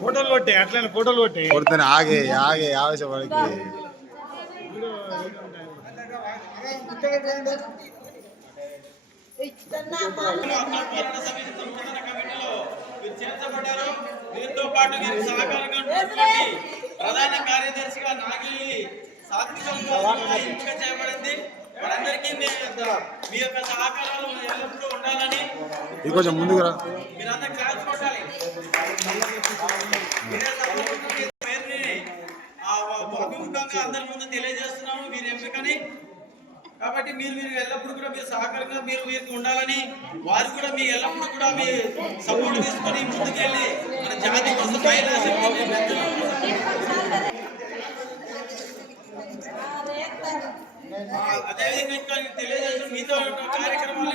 ఫోటోలు కొట్టే అట్లనే ఫోటోలు కొట్టే కొడుతాను ఆగే ఆగే ఆవేశపడికి వీరితో పాటు వీరికి సహకారంగా ప్రధాన కార్యదర్శిగా నాగిలి సాత్వికంగా ఎంపిక చేయబడింది. వారందరికీ మీ యొక్క సహకారాలు ఎల్లప్పుడూ ఉండాలని కొంచెం ముందుగా మీరందరూ క్లాస్ కొట్టాలి. పేరుని అభిముఖంగా అందరి ముందు తెలియజేస్తున్నాము వీరి ఎంపికని. కాబట్టి మీరు ఎల్లప్పుడూ కూడా మీరు సహకారంగా వీరికి ఉండాలని, వారు కూడా మీ ఎల్లప్పుడూ కూడా మీ సపోర్ట్ తీసుకొని ముందుకెళ్ళి మన జాతి కోసం మహిళా శక్తిని అదేవిధంగా ఇంకా తెలియజేసిన మీతో కార్యక్రమాలు